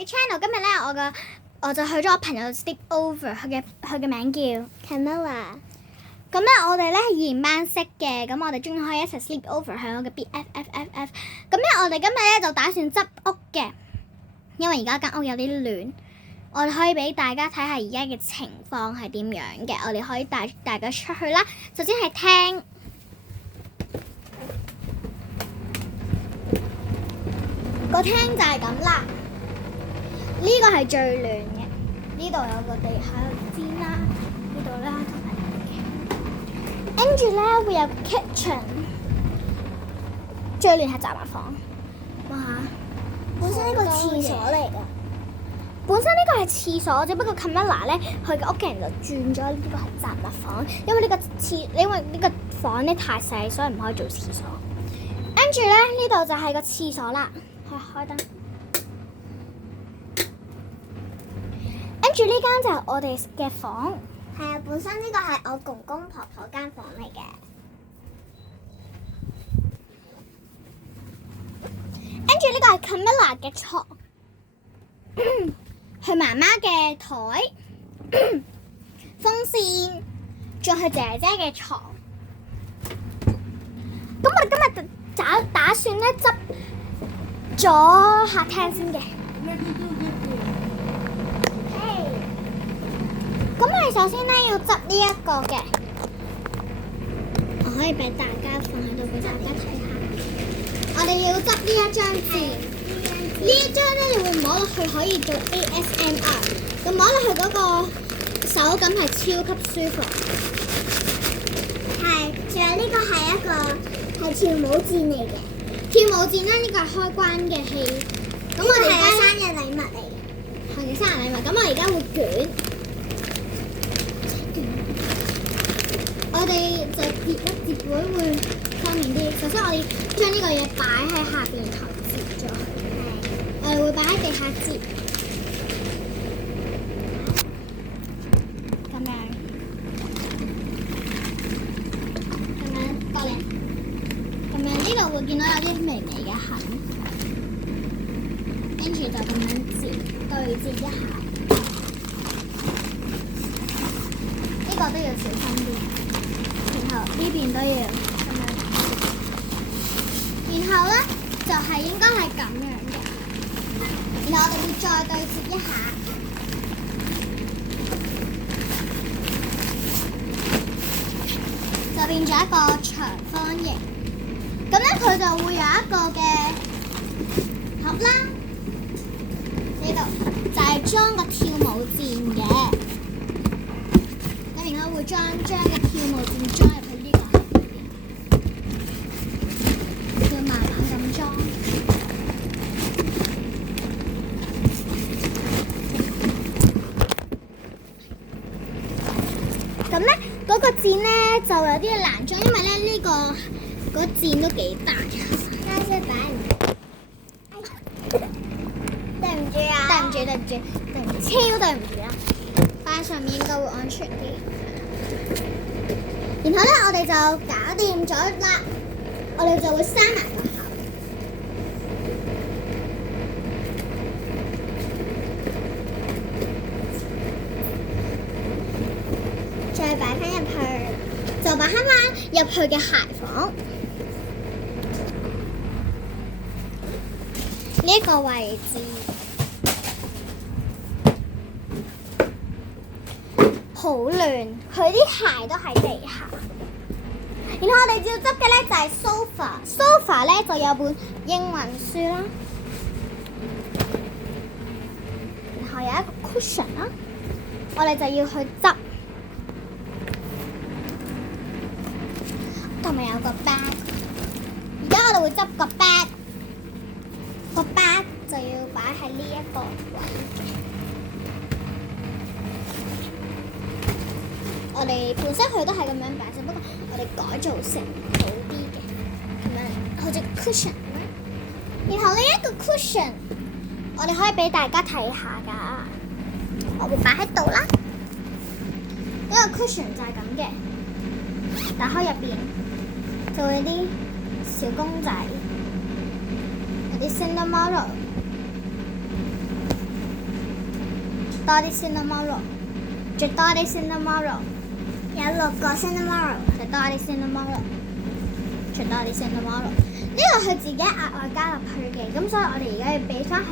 嘅 channel。今日咧，我就去咗我朋友 sleep over，佢嘅名叫 Camilla。咁咧，我哋咧係二年班識嘅，咁我哋終於可以一齊 sleep over 喺我嘅 BFFFF。咁咧，我哋今日咧就打算執屋嘅，因為而家間屋有啲亂，我哋可以俾大家睇下而家嘅情況係點樣嘅。我哋可以帶大家出去啦。首先係廳，個廳就係咁啦。呢個係最亂嘅，呢度有個地下有氈啦，呢度啦同埋。跟住咧會有 kitchen， 最亂係雜物房。哇！本身呢個廁所嚟㗎。本身呢個係廁所，只不過 Camilla 咧，佢嘅屋企人就轉咗呢個係雜物房，因為呢個房咧太細，所以唔可以做廁所。跟住咧呢度就係個廁所啦，開燈。跟住呢間就係我哋嘅房。係啊，本身呢個係我公公婆婆間房嚟嘅。跟住呢個係 Camilla 嘅床，佢媽媽嘅台，風扇，仲係姐姐嘅床。咁我哋今日打算咧執咗客廳先嘅。咁我哋首先咧要執呢一個嘅，我可以俾大家放喺度俾大家睇下。我哋要執呢一張紙，呢一張咧你會摸落去可以做 ASMR， 咁摸落去嗰個手感係超級舒服。係，仲有呢個係一個係跳舞墊嚟嘅。跳舞墊咧，呢個係開關嘅器。咁我哋係我生日禮物嚟嘅。係嘅生日禮物。咁我而家會捲。我哋就折會方便啲。首先我哋將呢個嘢擺喺下邊，然後折咗佢。我哋會擺喺地下折，咁樣過嚟，咁樣呢度會見到有啲微微嘅痕，跟住就咁樣對折一下。呢個都要小心啲。呢邊都要咁樣，然後咧就係應該係咁樣嘅，然後我哋會再對接一下，就變咗一個長方形。咁咧佢就會有一個嘅盒啦，呢度就係裝個跳舞墊嘅。咁然後會將嘅跳舞墊裝入去呢個盒入邊，要慢慢咁裝。咁咧嗰個墊咧就有啲難裝，因為咧呢個墊都幾大下。家姐擺唔到。對唔住啊！對唔住，超對唔住啦！擺上面應該會安全啲。然後咧，我哋就搞掂咗啦，我哋就會閂埋個口。再擺翻入去，就擺翻入去嘅鞋房呢一個位置。好亂，佢啲鞋都喺地下。然後我哋要執嘅咧就係 sofa 咧就有本英文書啦，然後有一個 cushion 啦，我哋就要去執，同埋有個 bag。而家我哋會執個 bag，個 bag 就要擺喺呢一個位嘅。我哋本身佢都係咁樣擺，只不過我哋改造成好啲嘅，咁樣好似 cushion 咁樣。然後呢一個 cushion，我哋可以俾大家睇下㗎。我會擺喺度啦。呢個 cushion 就係咁嘅，打開入邊就會有啲小公仔，有啲 Cinderella，多啲 cinnamon roll，再多啲 cinnamon roll，有6個 cinnamon roll，再多啲 cinnamon roll，再多啲 cinnamon roll。呢個佢自己額外加入去嘅，咁所以我哋而家要俾翻去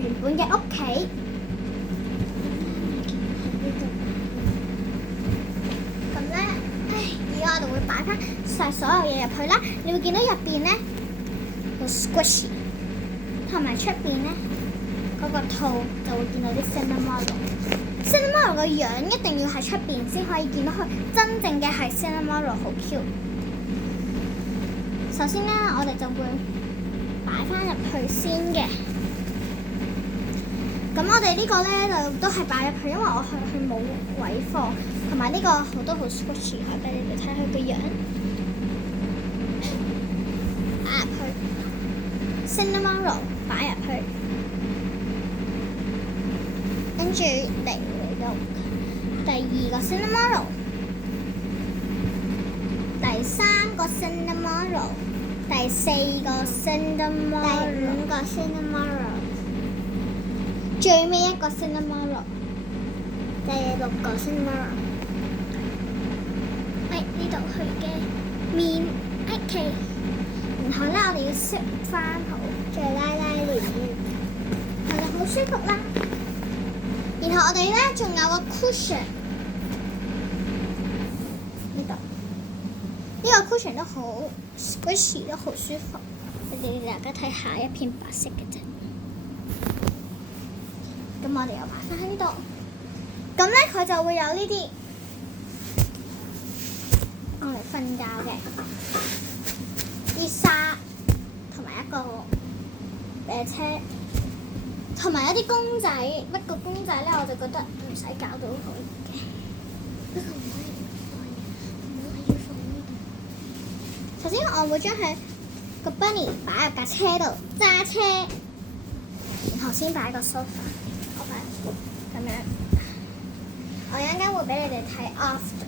原本嘅屋企。咁咧，而家我哋會擺翻晒所有嘢入去啦。你會見到入邊咧好 squishy，同埋出邊咧嗰個套就會見到啲 cinnamon roll。cinnamon roll 個樣一定要喺出邊先可以見到佢真正嘅係 cinnamon roll，好 Q。首先咧，我哋就會擺翻入去先嘅。咁我哋呢個咧就都係擺入去，因為我佢冇位放，同埋呢個好多好 squishy，我俾你哋睇佢個樣。擺入去 cinnamon roll，擺入去，跟住嚟到第2個 cinnamon roll， 第3個 cinnamon roll， 第4個 cinnamon roll， 第5個 cinnamon roll， 最尾一個 cinnamon roll， 第6個 cinnamon roll。呢度佢嘅面，OK。然後咧，我哋要熄翻好，再拉鏈，係啦，好舒服啦。然後我哋咧仲有個 cushion， 呢度呢個 cushion 都好 squishy， 都好舒服。你哋大家睇下一片白色嘅啫。咁我哋又擺翻喺呢度。咁咧佢就會有呢啲我嚟瞓覺嘅啲沙，同埋一個車，同埋一啲公仔。不過公仔咧，我就覺得唔使搞到佢嘅。不過唔可以放要放呢度。首先我會將佢個 bunny 擺入架車度揸車，然後先擺個 sofa。我擺咁樣，我一陣間會俾你哋睇 after 嘅。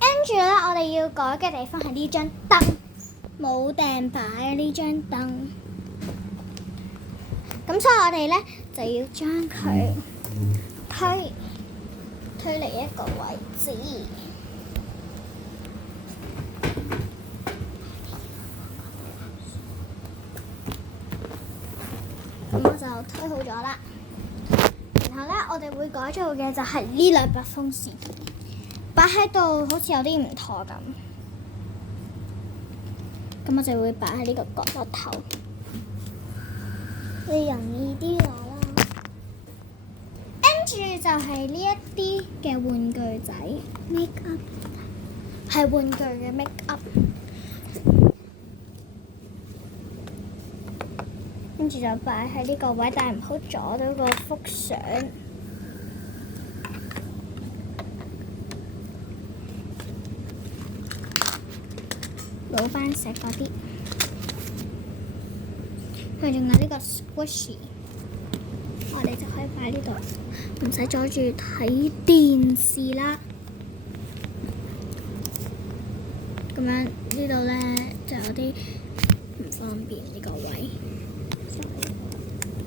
跟住咧，我哋要改嘅地方係呢張凳，冇埞擺啊呢張凳。咁所以我哋咧就要將佢推嚟一個位置。咁我就推好咗啦。然後咧，我哋會改造嘅就係呢兩把風扇，擺喺度好似有啲唔妥咁。咁我就會擺喺呢個角落頭，會容易啲攞啦。跟住就係呢一啲嘅玩具仔 make up， 係玩具嘅 make up。跟住就擺喺呢個位，但係唔好阻到個幅相。攞翻石嗰啲，佢仲有呢個 squishy， 我哋就可以擺呢度，唔使阻住睇電視啦。咁樣呢度咧就有啲唔方便呢個位，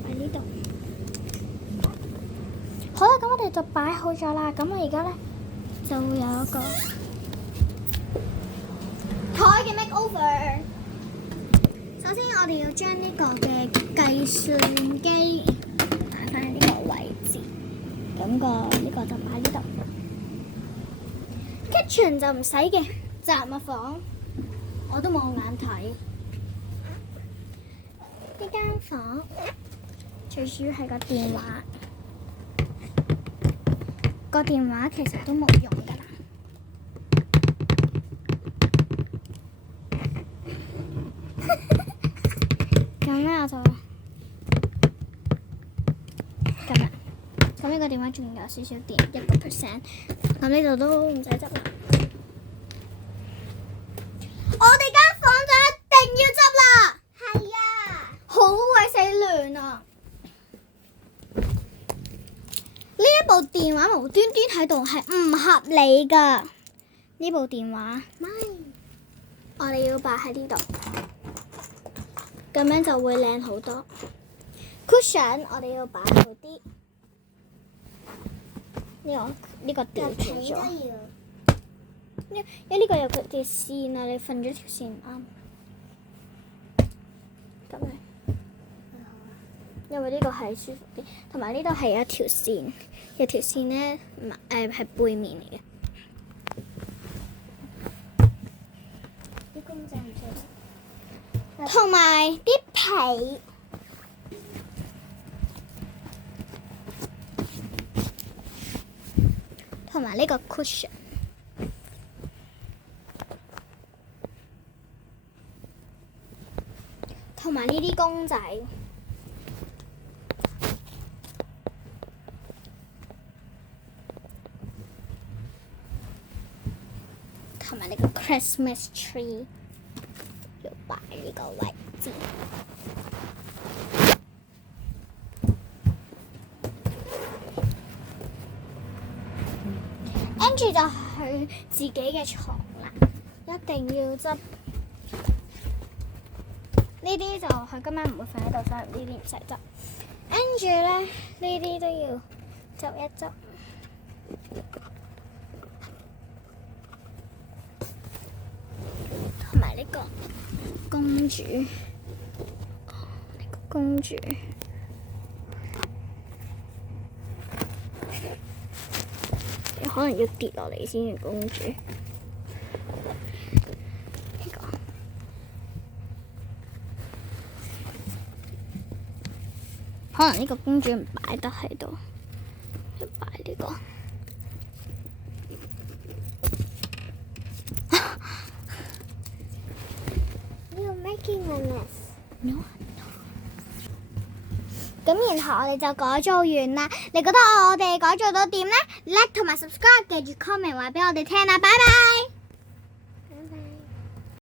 擺呢度。好啦，咁我哋就擺好咗啦。咁我而家咧就會有一個台嘅 makeover。首先我哋要將呢個嘅計算機擺翻喺呢個位置，咁呢個就擺呢度。kitchen 就唔使嘅，雜物房我都冇眼睇。呢間房最主要係個電話，個電話其實都冇用㗎啦。咁咧我就咁啦。咁呢個電話仲有少少電，1%。咁呢度都唔使執啦。我哋間房就一定要執啦。係啊，好鬼死亂啊！呢一部電話無端端喺度係唔合理㗎。呢部電話，我哋要擺喺呢度，咁樣就會靚好多。Cushion 我哋要擺好啲，呢個掉轉咗，因為呢個有條線啊，你瞓咗條線啱。咁樣，因為呢個係舒服啲，同埋呢度係有條線，有條線咧，係背面嚟嘅。啲公仔唔錯，同埋啲被，同埋呢個 cushion，同埋呢啲公仔，同埋呢個 Christmas tree。要擺呢個位置，跟住就去自己嘅床啦。一定要執呢啲，就佢今晚唔會瞓喺度，所以呢啲唔使執。跟住咧，呢啲都要執一執。同埋呢個公主，公主，可能要跌落嚟先嘅公主。呢個可能呢個公主唔擺得喺度，要擺呢個。咁然後我哋就改造完啦。你覺得我哋改造到點呢？ Like 同埋 subscribe， 記住 comment 話俾我哋聽啦。拜拜。